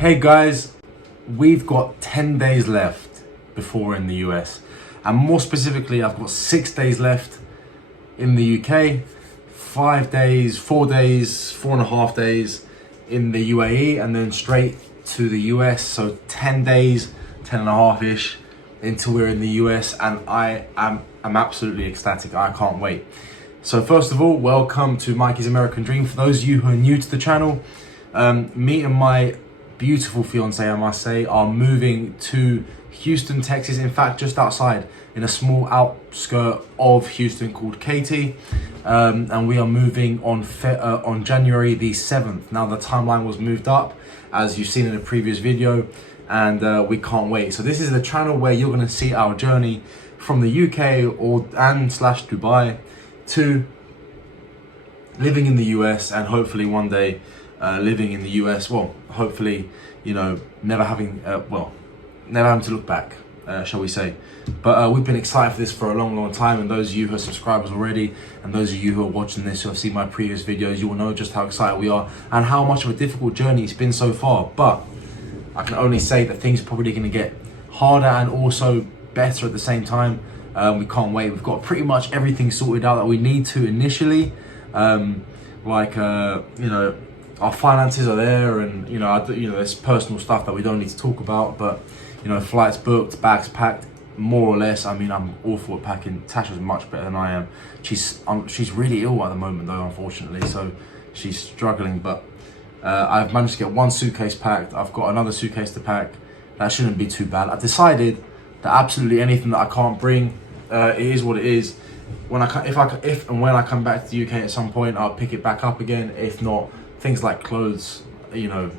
Hey guys, we've got 10 days left before we're in the US. And more specifically, I've got 6 days left in the UK, 5 days, 4 days, 4.5 days in the UAE, and then straight to the US. So 10 days, 10.5-ish until we're in the US, and I'm absolutely ecstatic. I can't wait. So first of all, welcome to Mikey's American Dream. For those of you who are new to the channel, me and my beautiful fiance, I must say, are moving to Houston, Texas. In fact, just outside in a small outskirt of Houston called Katy, and we are moving on January the 7th. Now the timeline was moved up, as you've seen in a previous video, and we can't wait. So this is the channel where you're going to see our journey from the UK slash Dubai to living in the US, and hopefully one day living in the US. Well, hopefully, you know, never having to look back, shall we say. But we've been excited for this for a long time, and those of you who are subscribers already, and those of you who are watching this, who have seen my previous videos, you will know just how excited we are and how much of a difficult journey it's been so far. But I can only say that things are probably going to get harder and also better at the same time. We can't wait. We've got pretty much everything sorted out that we need to initially. You know, our finances are there, and you know, there's personal stuff that we don't need to talk about. But you know, flights booked, bags packed, more or less. I mean, I'm awful at packing. Tasha's much better than I am. She's really ill at the moment, though, unfortunately. So she's struggling. But I've managed to get one suitcase packed. I've got another suitcase to pack. That shouldn't be too bad. I've decided that absolutely anything that I can't bring, it is what it is. If and when I come back to the UK at some point, I'll pick it back up again. If not, things like clothes, you know,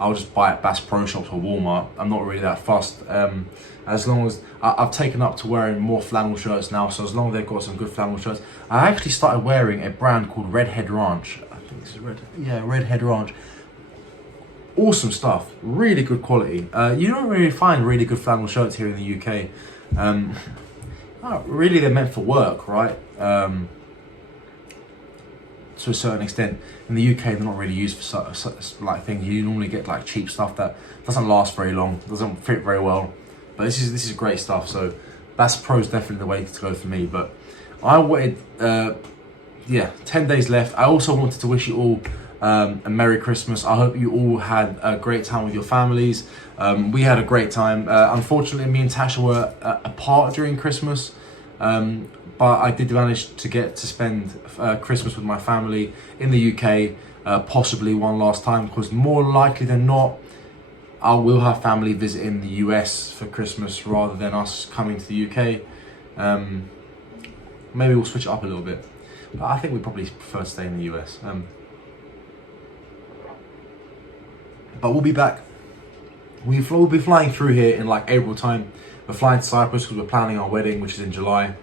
I'll just buy at Bass Pro Shops or Walmart. I'm not really that fussed. As long as I've taken up to wearing more flannel shirts now, so as long as they've got some good flannel shirts. I actually started wearing a brand called Redhead Ranch. I think this is Redhead Ranch. Awesome stuff, really good quality. You don't really find really good flannel shirts here in the UK. Really, they're meant for work, right? To a certain extent. In the UK, they're not really used for such like things. You normally get like cheap stuff that doesn't last very long, doesn't fit very well. But this is great stuff. So Bass Pro is definitely the way to go for me. But I wanted, 10 days left. I also wanted to wish you all a Merry Christmas. I hope you all had a great time with your families. We had a great time. Unfortunately, me and Tasha were apart during Christmas, but I did manage to get to spend Christmas with my family in the UK, possibly one last time, because more likely than not, I will have family visiting the US for Christmas rather than us coming to the UK. Maybe we'll switch it up a little bit, but I think we probably prefer to stay in the US. But we'll be back. We'll be flying through here in like April time. We're flying to Cyprus because we're planning our wedding, which is in July.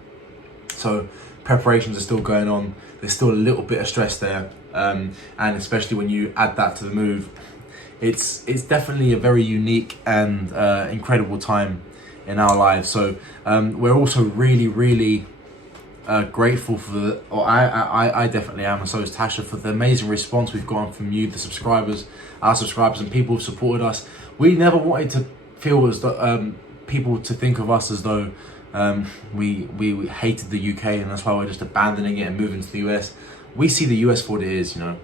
So preparations are still going on. There's still a little bit of stress there, and especially when you add that to the move, it's definitely a very unique and incredible time in our lives. So we're also really grateful for I definitely am, and so is Tasha, for the amazing response we've gotten from you, the subscribers, our subscribers, and people who've supported us. We never wanted to feel as though people to think of us as though we hated the UK and that's why we're just abandoning it and moving to the US. We see the US for what it is, you know.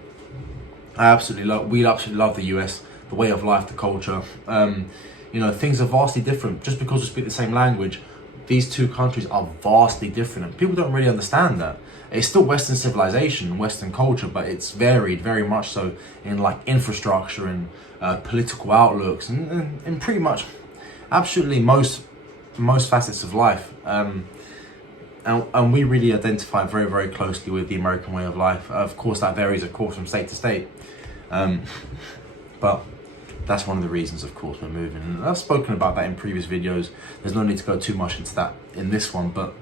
We absolutely love the US, the way of life, the culture. You know, things are vastly different. Just because we speak the same language, these two countries are vastly different, and people don't really understand that. It's still Western civilization, Western culture, but it's varied very much so in like infrastructure and political outlooks and pretty much absolutely most facets of life. And we really identify very closely with the American way of life. Of course, that varies, of course, from state to state. But that's one of the reasons, of course, we're moving. And I've spoken about that in previous videos. There's no need to go too much into that in this one, but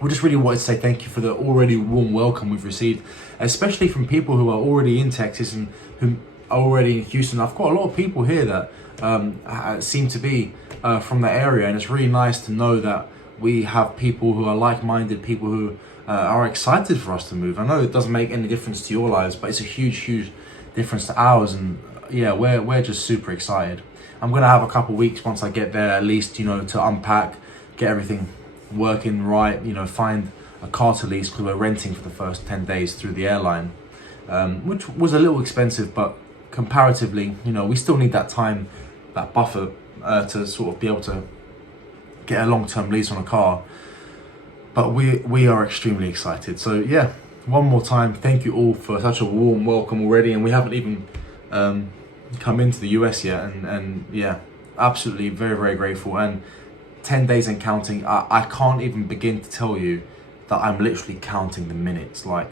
we just really wanted to say thank you for the already warm welcome we've received, especially from people who are already in Texas and who are already in Houston. I've got a lot of people here that seem to be from the area, and it's really nice to know that we have people who are like-minded, people who are excited for us to move. I know it doesn't make any difference to your lives, but it's a huge difference to ours, and yeah, we're just super excited. I'm gonna have a couple weeks once I get there, at least, you know, to unpack, get everything working right, you know, find a car to lease, because we're renting for the first 10 days through the airline, which was a little expensive, but comparatively, you know, we still need that time, that buffer, to sort of be able to get a long-term lease on a car. But we are extremely excited. So yeah, one more time, thank you all for such a warm welcome already, and we haven't even come into the US yet, and yeah, absolutely very, very grateful. And 10 days and counting, I can't even begin to tell you that I'm literally counting the minutes. Like,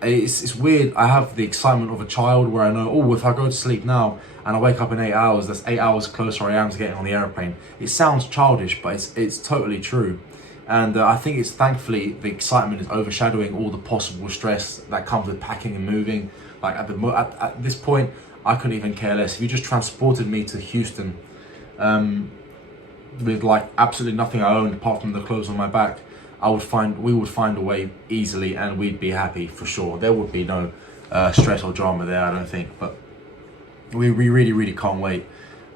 it's weird. I have the excitement of a child where I know, oh, if I go to sleep now and I wake up in 8 hours, that's 8 hours closer I am to getting on the airplane. It sounds childish, but it's totally true. And I think it's, thankfully, the excitement is overshadowing all the possible stress that comes with packing and moving. Like at this point, I couldn't even care less. If you just transported me to Houston with like absolutely nothing I owned apart from the clothes on my back, we would find a way easily, and we'd be happy for sure. There would be no stress or drama there, I don't think. But we really, really can't wait.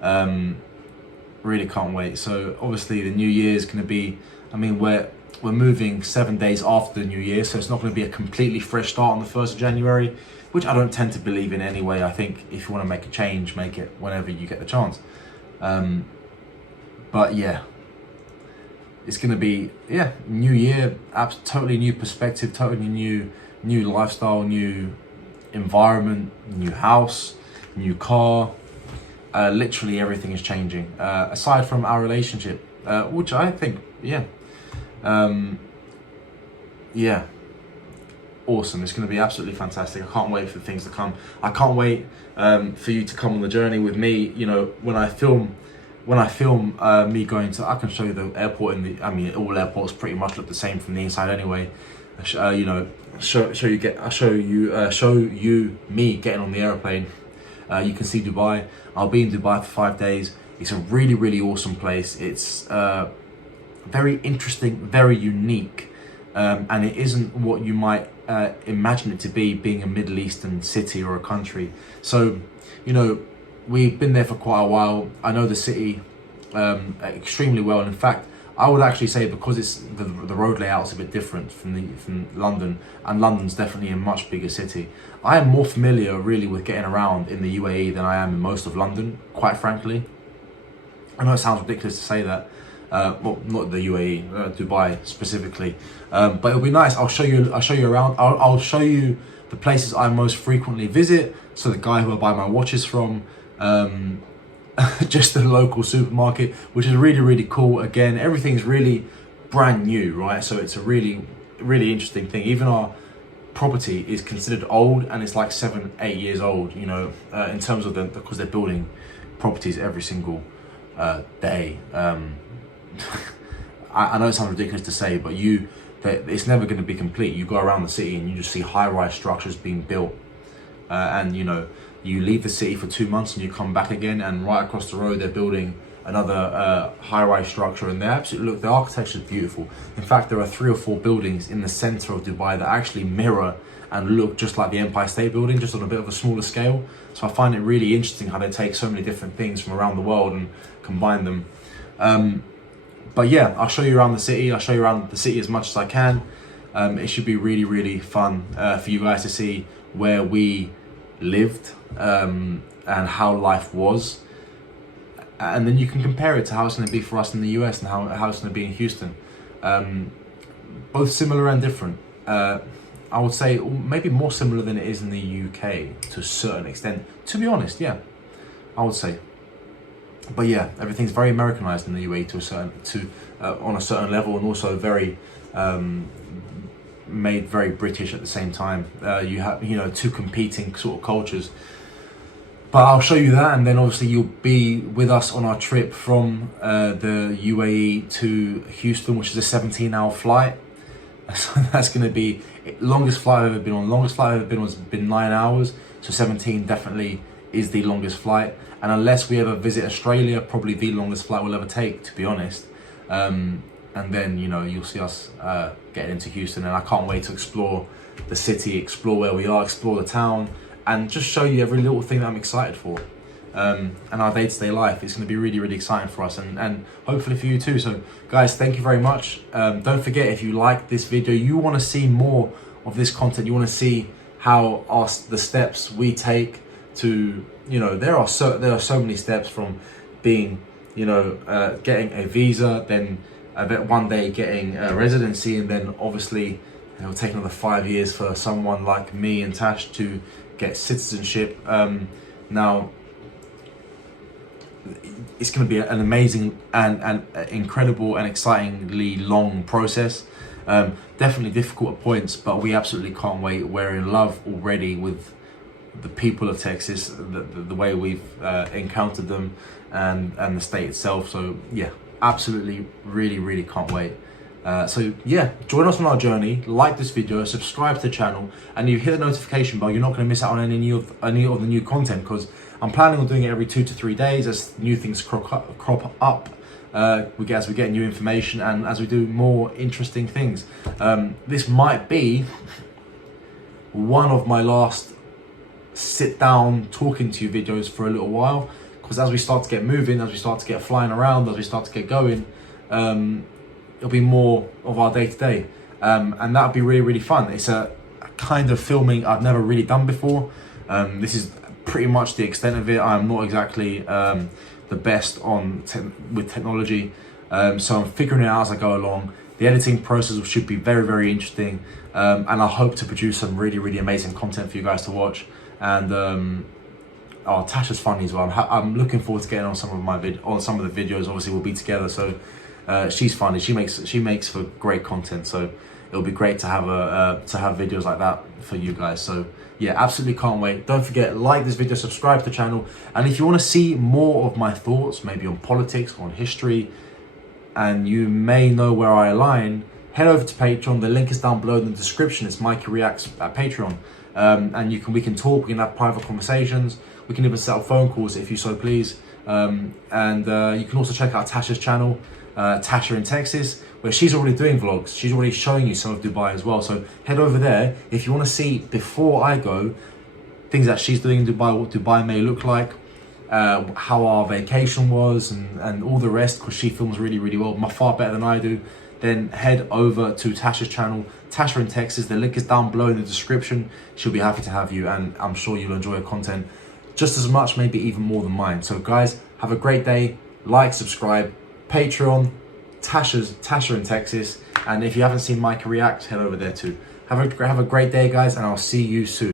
Really can't wait. So obviously the New Year is going to be, I mean, we're moving 7 days after the New Year, so it's not going to be a completely fresh start on the 1st of January, which I don't tend to believe in anyway. I think if you want to make a change, make it whenever you get the chance. But yeah, it's going to be, yeah, new year, totally new perspective, totally new lifestyle, new environment, new house, new car. Literally everything is changing, aside from our relationship, which I think, yeah, yeah, awesome. It's going to be absolutely fantastic. I can't wait for things to come. I can't wait for you to come on the journey with me. You know, when I film me going to, I can show you the airport I mean, all airports pretty much look the same from the inside anyway. You know, show you me getting on the airplane. You can see Dubai. I'll be in Dubai for 5 days. It's a really, really awesome place. It's very interesting, very unique, and it isn't what you might imagine it to be, being a Middle Eastern city or a country. So, you know, we've been there for quite a while. I know the city extremely well. And in fact, I would actually say, because it's the road layout's a bit different from London, and London's definitely a much bigger city, I am more familiar really with getting around in the UAE than I am in most of London, quite frankly. I know it sounds ridiculous to say that. Well, not the UAE, Dubai specifically, but it'll be nice. I'll show you around. I'll show you the places I most frequently visit. So the guy who I buy my watches from, just the local supermarket, which is really, really cool. Again, everything's really brand new, right? So it's a really, really interesting thing. Even our property is considered old, and it's like 7-8 years old, you know, in terms of because they're building properties every single day. I know it sounds ridiculous to say, but it's never going to be complete. You go around the city and you just see high-rise structures being built, and you know, you leave the city for 2 months and you come back again, and right across the road they're building another high-rise structure, and the architecture is beautiful. In fact, there are 3 or 4 buildings in the center of Dubai that actually mirror and look just like the Empire State Building, just on a bit of a smaller scale. So I find it really interesting how they take so many different things from around the world and combine them. But yeah, I'll show you around the city. I'll show you around the city as much as I can. It should be really, really fun for you guys to see where we lived and how life was. And then you can compare it to how it's going to be for us in the US and how it's going to be in Houston. Both similar and different. I would say maybe more similar than it is in the UK to a certain extent. To be honest, yeah, I would say. But yeah, everything's very Americanized in the UAE on a certain level, and also very made very British at the same time. You have, you know, 2 competing sort of cultures. But I'll show you that, and then obviously you'll be with us on our trip from the UAE to Houston, which is a 17-hour flight. So that's going to be longest flight I've ever been on. Longest flight I've ever been on has been 9 hours. So 17 definitely is the longest flight. And unless we ever visit Australia, probably the longest flight we'll ever take, to be honest. And then, you know, you'll see us getting into Houston, and I can't wait to explore the city, explore where we are, explore the town, and just show you every little thing that I'm excited for. And our day-to-day life. It's going to be really, really exciting for us, and hopefully for you too. So guys, thank you very much. Don't forget, if you like this video, you want to see more of this content, you want to see how the steps we take to, you know, there are so many steps, from being, you know, getting a visa, then one day getting a residency, and then obviously it'll take another 5 years for someone like me and Tash to get citizenship. Now it's going to be an amazing and incredible and excitingly long process. Definitely difficult at points, but we absolutely can't wait. We're in love already with the people of Texas, the way we've encountered them, and the state itself. So yeah, absolutely, really can't wait. So yeah, join us on our journey, like this video, subscribe to the channel, and you hit the notification bell. You're not going to miss out on any of the new content, because I'm planning on doing it every 2 to 3 days as new things crop up. As we get new information, and as we do more interesting things. This might be one of my last sit down talking to you videos for a little while, because as we start to get moving, as we start to get flying around, as we start to get going, it'll be more of our day-to-day, and that'll be really fun. It's a kind of filming I've never really done before. This is pretty much the extent of it. I'm not exactly the best with technology, so I'm figuring it out as I go along. The editing process should be very interesting, and I hope to produce some really amazing content for you guys to watch. And oh, Tasha's funny as well. I'm looking forward to getting on some of the videos. Obviously we'll be together, so she's funny. She makes for great content, so it'll be great to have videos like that for you guys. So yeah, absolutely can't wait. Don't forget, like this video, subscribe to the channel, and if you want to see more of my thoughts, maybe on politics, on history, and you may know where I align, head over to Patreon. The link is down below in the description. It's Mikey Reacts at Patreon, and we can talk. We can have private conversations. We can even set up phone calls if you so please. And you can also check out Tasha's channel, Tasha in Texas, where she's already doing vlogs. She's already showing you some of Dubai as well. So head over there if you want to see, before I go, things that she's doing in Dubai, what Dubai may look like, how our vacation was, and all the rest, because she films really well, far better than I do. Then head over to Tasha's channel, Tasha in Texas. The link is down below in the description. She'll be happy to have you, and I'm sure you'll enjoy her content just as much, maybe even more than mine. So guys, have a great day. Like, subscribe, Patreon, Tasha in Texas, and if you haven't seen Mikey React, head over there too. Have a great day, guys, and I'll see you soon.